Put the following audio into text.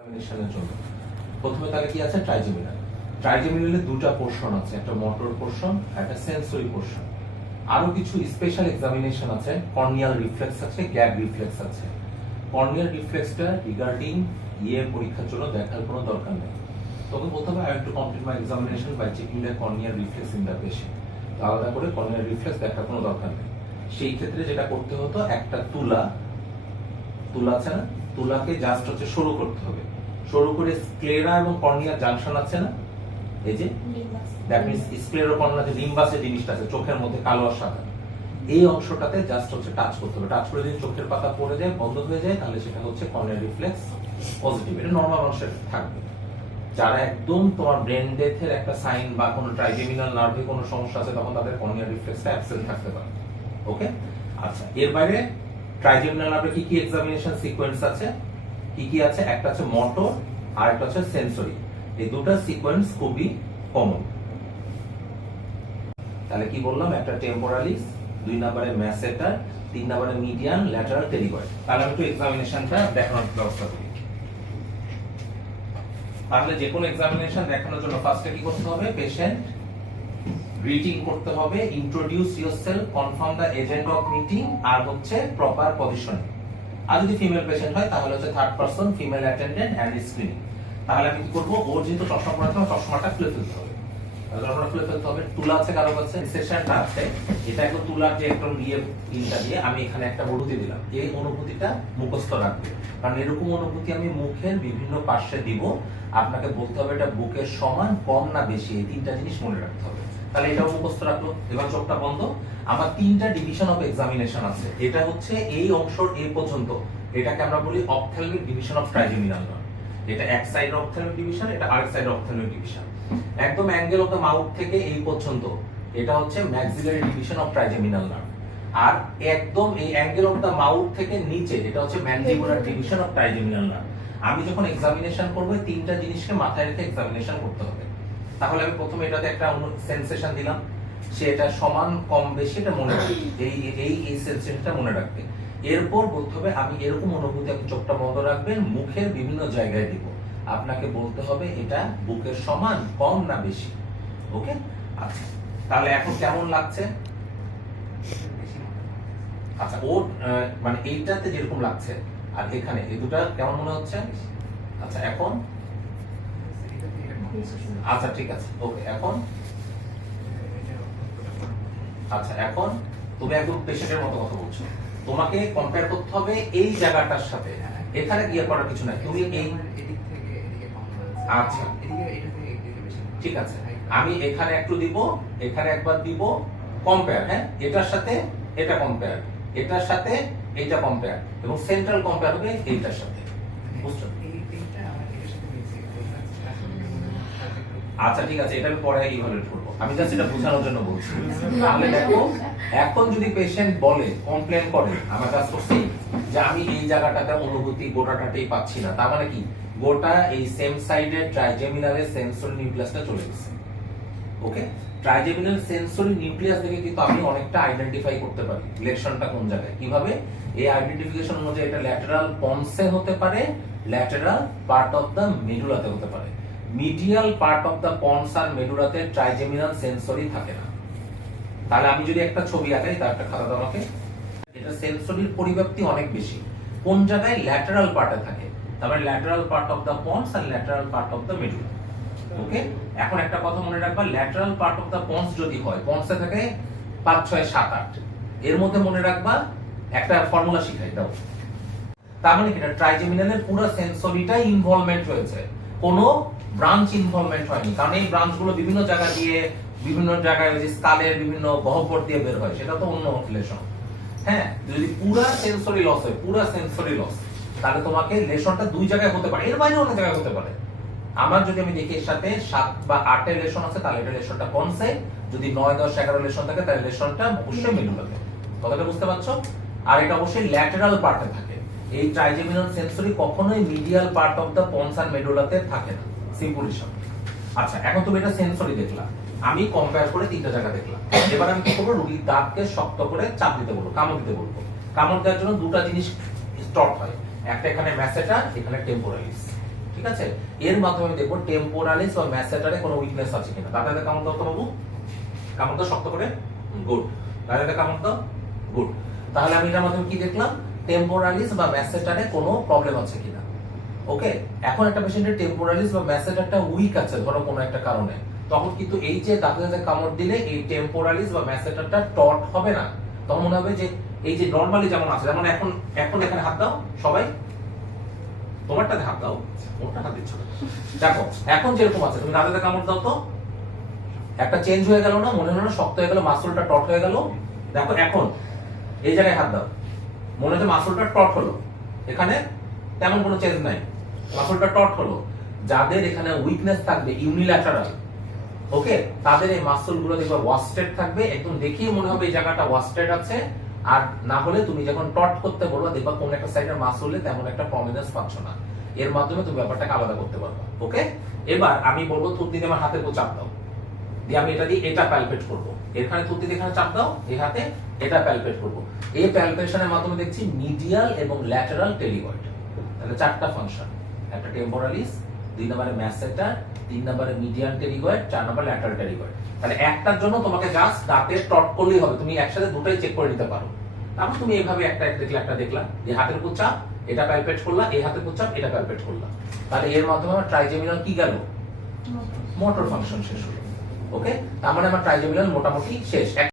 এক্সামিনেশনের জন্য প্রথমে তাহলে কি আছে ট্রাইজেমিনাল। ট্রাইজেমিনালে দুটো পোরশন আছে, একটা মোটর পোরশন আর একটা সেন্সরি পোরশন। আরো কিছু স্পেশাল এক্সামিনেশন আছে, কর্নিয়াল রিফ্লেক্স আছে, গ্যাগ রিফ্লেক্স আছে। কর্নিয়াল রিফ্লেক্সটা রিগার্ডিং পরীক্ষার জন্য দেখার কোনো দরকার নেই। তবে বলতে হবে I have to complete my examination by checking the corneal reflex in the patient. আলাদা করে কর্নিয়াল রিফ্লেক্স দেখার কোনো দরকার নেই। সেই ক্ষেত্রে যেটা করতে হতো, একটা তুলা আছে না, তুলাকে জাস্ট হচ্ছে সরু করতে হবে। সরু করে স্ক্লেরা এবং কর্নিয়া জাংশন আছে না, এই যে দ্যাট মিন্স স্ক্লেরোকর্নিয়া যে লিম্বাসের জিনিসটা আছে চোখের মধ্যে কালো আর সাদা, এই অংশটাতে জাস্ট হচ্ছে টাচ করতে হবে। টাচ করে যদি চোখের পাতা পড়ে যায়, বন্ধ হয়ে যায়, তাহলে সেটা হচ্ছে কর্নিয়াল রিফ্লেক্স পজিটিভ। এটা নরমাল মানুষের থাকবে। যারা একদম তোমার ব্রেন ডেথের একটা সাইন বা কোনো ট্রাইজেমিনাল নার্ভে কোনো সমস্যা আছে, তখন তাদের কর্নিয়াল রিফ্লেক্সটা অ্যাবসেন্ট থাকতে পারে। ওকে, আচ্ছা, এর বাইরে ট্রাইজেমিনাল নার্ভে কি কি এক্সামিনেশন সিকোয়েন্স আছে, কি কি আছে? একটা আছে মোটর আর একটা হচ্ছে সেন্সরি। এই দুটো সিকোয়েন্স খুবই কমন। তাহলে কি বললাম? একটা টেম্পোরালিস, 2 নম্বরে ম্যাসেটার, 3 নম্বরে মিডিয়ান, ল্যাটারাল, টেরিগয়েড। তাহলে আমি একটু এক্সামিনেশনটা দেখানোর ব্যবস্থা করি। তাহলে যে কোনো এক্সামিনেশন দেখানোর জন্য ফার্স্টে কি করতে হবে? পেশেন্ট গ্রিটিং করতে হবে, introduce yourself, confirm the agent of meeting, আর হচ্ছে প্রপার পজিশনিং। আর যদি ফিমেল পেশেন্ট হয় তাহলে হচ্ছে third person, female attendant and screening. তাহলে আমি কি করব? ওর যেহেতু চশমা পড়াতে হবে, চশমাটা খুলে ফেলতে হবে। চশমাটা খুলে ফেলতে হবে। তুলা আছে কারো কাছে? সেশনটা আছে, এটা একদম তুলার যে একদম ইনটা দিয়ে আমি এখানে একটা অনুভূতি দিলাম। এই অনুভূতিটা মুখস্থ রাখবে, কারণ এরকম অনুভূতি আমি মুখের বিভিন্ন পার্শ্বে দিব। আপনাকে বলতে হবে এটা বুকের সমান, কম না বেশি, এই তিনটা জিনিস মনে রাখতে হবে। তাহলে এটাও মুখস্থ রাখলো। এবার চোখটা বন্ধ। আমার 3টা ডিভিশন অফ এক্সামিনেশন আছে। এটা হচ্ছে এই অংশর এই পর্যন্ত, এটাকে আমরা বলি ophthalmic division of trigeminal nerve. এটা এক সাইড অপথ্যালমিক ডিভিশন, এটা আরেক সাইড অপথ্যালমিক ডিভিশন। একদম অ্যাঙ্গেল অফ দ্য মাউথ থেকে এই পর্যন্ত এটা হচ্ছে maxillary division of trigeminal nerve. আর একদম এই অ্যাঙ্গেল অফ দ্য মাউথ থেকে নিচে এটা হচ্ছে mandibular division of trigeminal nerve. আমি যখন এক্সামিনেশন করব, এই 3টা জিনিসকে মাথায় রেখে এক্সামিনেশন করতে হবে। তাহলে আমি প্রথমে এটাতে একটা সেন্সেশন দিলাম, সে এটা সমান কম বেশি এটা মনে রাখবে, এই সেন্সেশনটা মনে রাখবে। এরপর বলতে হবে আমি এরকম অনুভূতি, আপনি চোখটা বন্ধ রাখবেন, মুখের বিভিন্ন জায়গায় দিব। আপনাকে বলতে হবে এটা বুকের সমান, কম না বেশি। ওকে, আচ্ছা, তাহলে এখন কেমন লাগছে? আচ্ছা, ওর মানে এইটাতে যেরকম লাগছে আর এখানে এই দুটো কেমন মনে হচ্ছে? আচ্ছা, এখন আচ্ছা ঠিক আছে, ওকে। এখন আচ্ছা, এখন তুমি একদম পেশেন্টের মতো কথা বলছো। তোমাকে কম্পেয়ার করতে হবে এই জায়গাটার সাথে। এখানে গিয়ে করার কিছু নাই, তুমি এই আচ্ছা ঠিক আছে, আমি এখানে একটু দিব, এখানে একবার দিব, কম্পেয়ার। হ্যাঁ, এটার সাথে এটা কম্পেয়ার, এটার সাথে এটা কম্পেয়ার, এবং সেন্ট্রাল কম্পেয়ার হবে এইটার সাথে। বুঝছো? আচ্ছা ঠিক আছে, এটা আমি পরে ইভালুয়েট করব। আমি জাস্ট এটা বোঝানোর জন্য বলছি। তাহলে দেখো, এখন যদি পেশেন্ট বলে, কমপ্লেন করে আমার কাছে করছি যে আমি এই জায়গাটাতে অনুভূতি গোটাটাতেই পাচ্ছি না, তার মানে কি গোটা এই সেম সাইডের ট্রাইজেমিনালের সেন্সরি নিউক্লিয়াসটা চলে গেছে। ওকে, ট্রাইজেমিনাল সেন্সরি নিউক্লিয়াস থেকে কিন্তু আমি অনেকটা আইডেন্টিফাই করতে পারি লেকশনটা কোন জায়গায়। কিভাবে? এই আইডেন্টিফিকেশন অনুযায়ী এটা ল্যাটেরাল পন্সে হতে পারে, ল্যাটেরাল পার্ট অফ দ্য মেডুলাতে হতে পারে। Medial part of the pons আর মেডুলাতে ট্রাইজেমিনাল সেন্সরি থাকে না। তাহলে আমি যদি একটা ছবি আঁকাই, তার একটা খাতা দাও আমাকে। এটা সেন্সরির পরিব্যাপ্তি অনেক বেশি কোন জায়গায়? ল্যাটেরাল পার্টে থাকে। তারপরে lateral part of the pons আর lateral part of the medulla. Okay, এখন একটা কথা মনে রাখবা, lateral part of the pons যদি হয়, পন্সে থাকে 5, 6, 7, 8, এর মধ্যে মনে রাখবা একটা ফর্মুলা শিখাই দাও। তার মানে কি ট্রাইজেমিনালের পুরো সেন্সরিটাই ইনভলভমেন্ট হয়েছে, কোনো ব্রাঞ্চ ইনভলভমেন্ট হয়নি। কারণ এই ব্রাঞ্চগুলো বিভিন্ন জায়গা দিয়ে, বিভিন্ন জায়গায় ওই যে স্কালের বিভিন্ন গহ্বর দিয়ে বের হয়, সেটা তো অন্য লেশন। হ্যাঁ, যদি পুরো সেন্সরি লস হয়, পুরো সেন্সরি লস, তাহলে তোমাকে লেশনটা 2 জায়গায় হতে পারে, এর বাইরে অনেক জায়গায় হতে পারে। আমার যদি আমি দেখি এর সাথে 7 বা 8 এর লেশন আছে, তাহলে এটা লেশনটা পন্সে। যদি 9, 10, 11 লেশন থাকে, তাহলে লেশনটা অবশ্যই মেডুলাতে। কথাটা বুঝতে পারছো? আর এটা অবশ্যই ল্যাটেরাল পার্টে থাকে। এই ট্রাইজেমিনাল সেন্সরি কখনোই medial part of the pons আর মেডুলাতে থাকে না। সিম্পল হিসাব। আচ্ছা, এখন তুমি এটা সেন্সরি দেখলা, আমি কম্পেয়ার করে 3টা জায়গা দেখলাম। এবার আমি কি করবো? রোগীর দাঁতকে শক্ত করে চাপ দিতে বলবো, কামড় দিতে বলবো। কামড় দেওয়ার জন্য 2টা জিনিস স্টপ হয়, একটা এখানে ম্যাসেটার, এখানে টেম্পোরালিস। ঠিক আছে? এর মাধ্যমে আমি দেখবো টেম্পোরালিস বা ম্যাসেটারে কোনো উইকনেস আছে কিনা। দাঁতে কামড় দাও তো বাবু, কামড় দাও শক্ত করে, গুড। দাঁতে কামড় দাও, গুড। তাহলে আমি এটার মাধ্যমে কি দেখলাম, টেম্পোরালিস বা ম্যাসেটারে কোনো প্রবলেম আছে কিনা। ওকে, এখন একটা পেশেন্টের টেম্পোরালিস বা ম্যাসেটারটা উইক আছে ধরো কোনো একটা কারণে, তখন কিন্তু এই যে দাঁতে কামড় দিলে এই টেম্পোরালিস বা ম্যাসেটারটা টট হবে না। তখন মনে হবে যে এই যে নরমালি যেমন আছে, যেমন এখন এখন এখানে হাত দাও সবাই, তোমারটাতে হাত দাও, ওটা হাত দিচ্ছ না। দেখো এখন যেরকম আছে, তুমি দাঁতে কামড় দাও তো, একটা চেঞ্জ হয়ে গেল না, মনে হলো না শক্ত হয়ে গেল, মাসলটা টট হয়ে গেল। দেখো এখন এই জায়গায় হাত দাও, মনে হচ্ছে মাসলটা টট হলো, এখানে তেমন কোনো চেঞ্জ নাই, মাসলটা টট হলো। যাদের এখানে উইকনেস থাকবে ইউনিল্যাটারাল, ওকে, তাদের এই মাসল গুলো দেখবে ওয়াস্টেড থাকবে, একদম দেখিয়ে মনে হবে এই জায়গাটা ওয়াস্টেড আছে। আর না হলে তুমি যখন টট করতে বলবা দেখবা কোন একটা সাইডের মাসলে তেমন একটা প্রমিনেন্স পাচ্ছ না, এর মাধ্যমে তুমি ব্যাপারটাকে আলাদা করতে পারবা। ওকে, এবার আমি বলবো থুতনি দিয়ে আমার হাতের উপর চাপ দাও, দিয়ে আমি এটা দিয়ে এটা প্যালপেট করবো, এখানে থুতনি দিয়ে এখানে চাপ দাও, এই হাতে এটা প্যালপেট করবো। এই প্যালপেশনের মাধ্যমে দেখছি মিডিয়াল এবং ল্যাটারাল টেরিগয়েড। তাহলে চারটা ফাংশন, একটা টেম্পোরালিস, 2 নম্বরে ম্যাসেটার, 3 নম্বরে মিডিয়ান টেরিগয়েড, 4 নম্বরে ল্যাটারাল টেরিগয়েড। তাহলে একটার জন্য তোমাকে জাস্ট দাঁতে টট করলেই হবে, তুমি একসাথে দুটোই চেক করে নিতে পারো। তারপর তুমি এইভাবে একটা দেখলে একটা দেখলা, যে হাতের উপর চাপ এটা প্যালপেট করলা, এই হাতের উপর চাপ এটা প্যালপেট করলা। তাহলে এর মাধ্যমে আমার ট্রাইজেমিনাল কি গেল, মোটর ফাংশন শেষ হলো। ওকে, তার মানে আমার ট্রাইজেমিনাল মোটামুটি শেষ।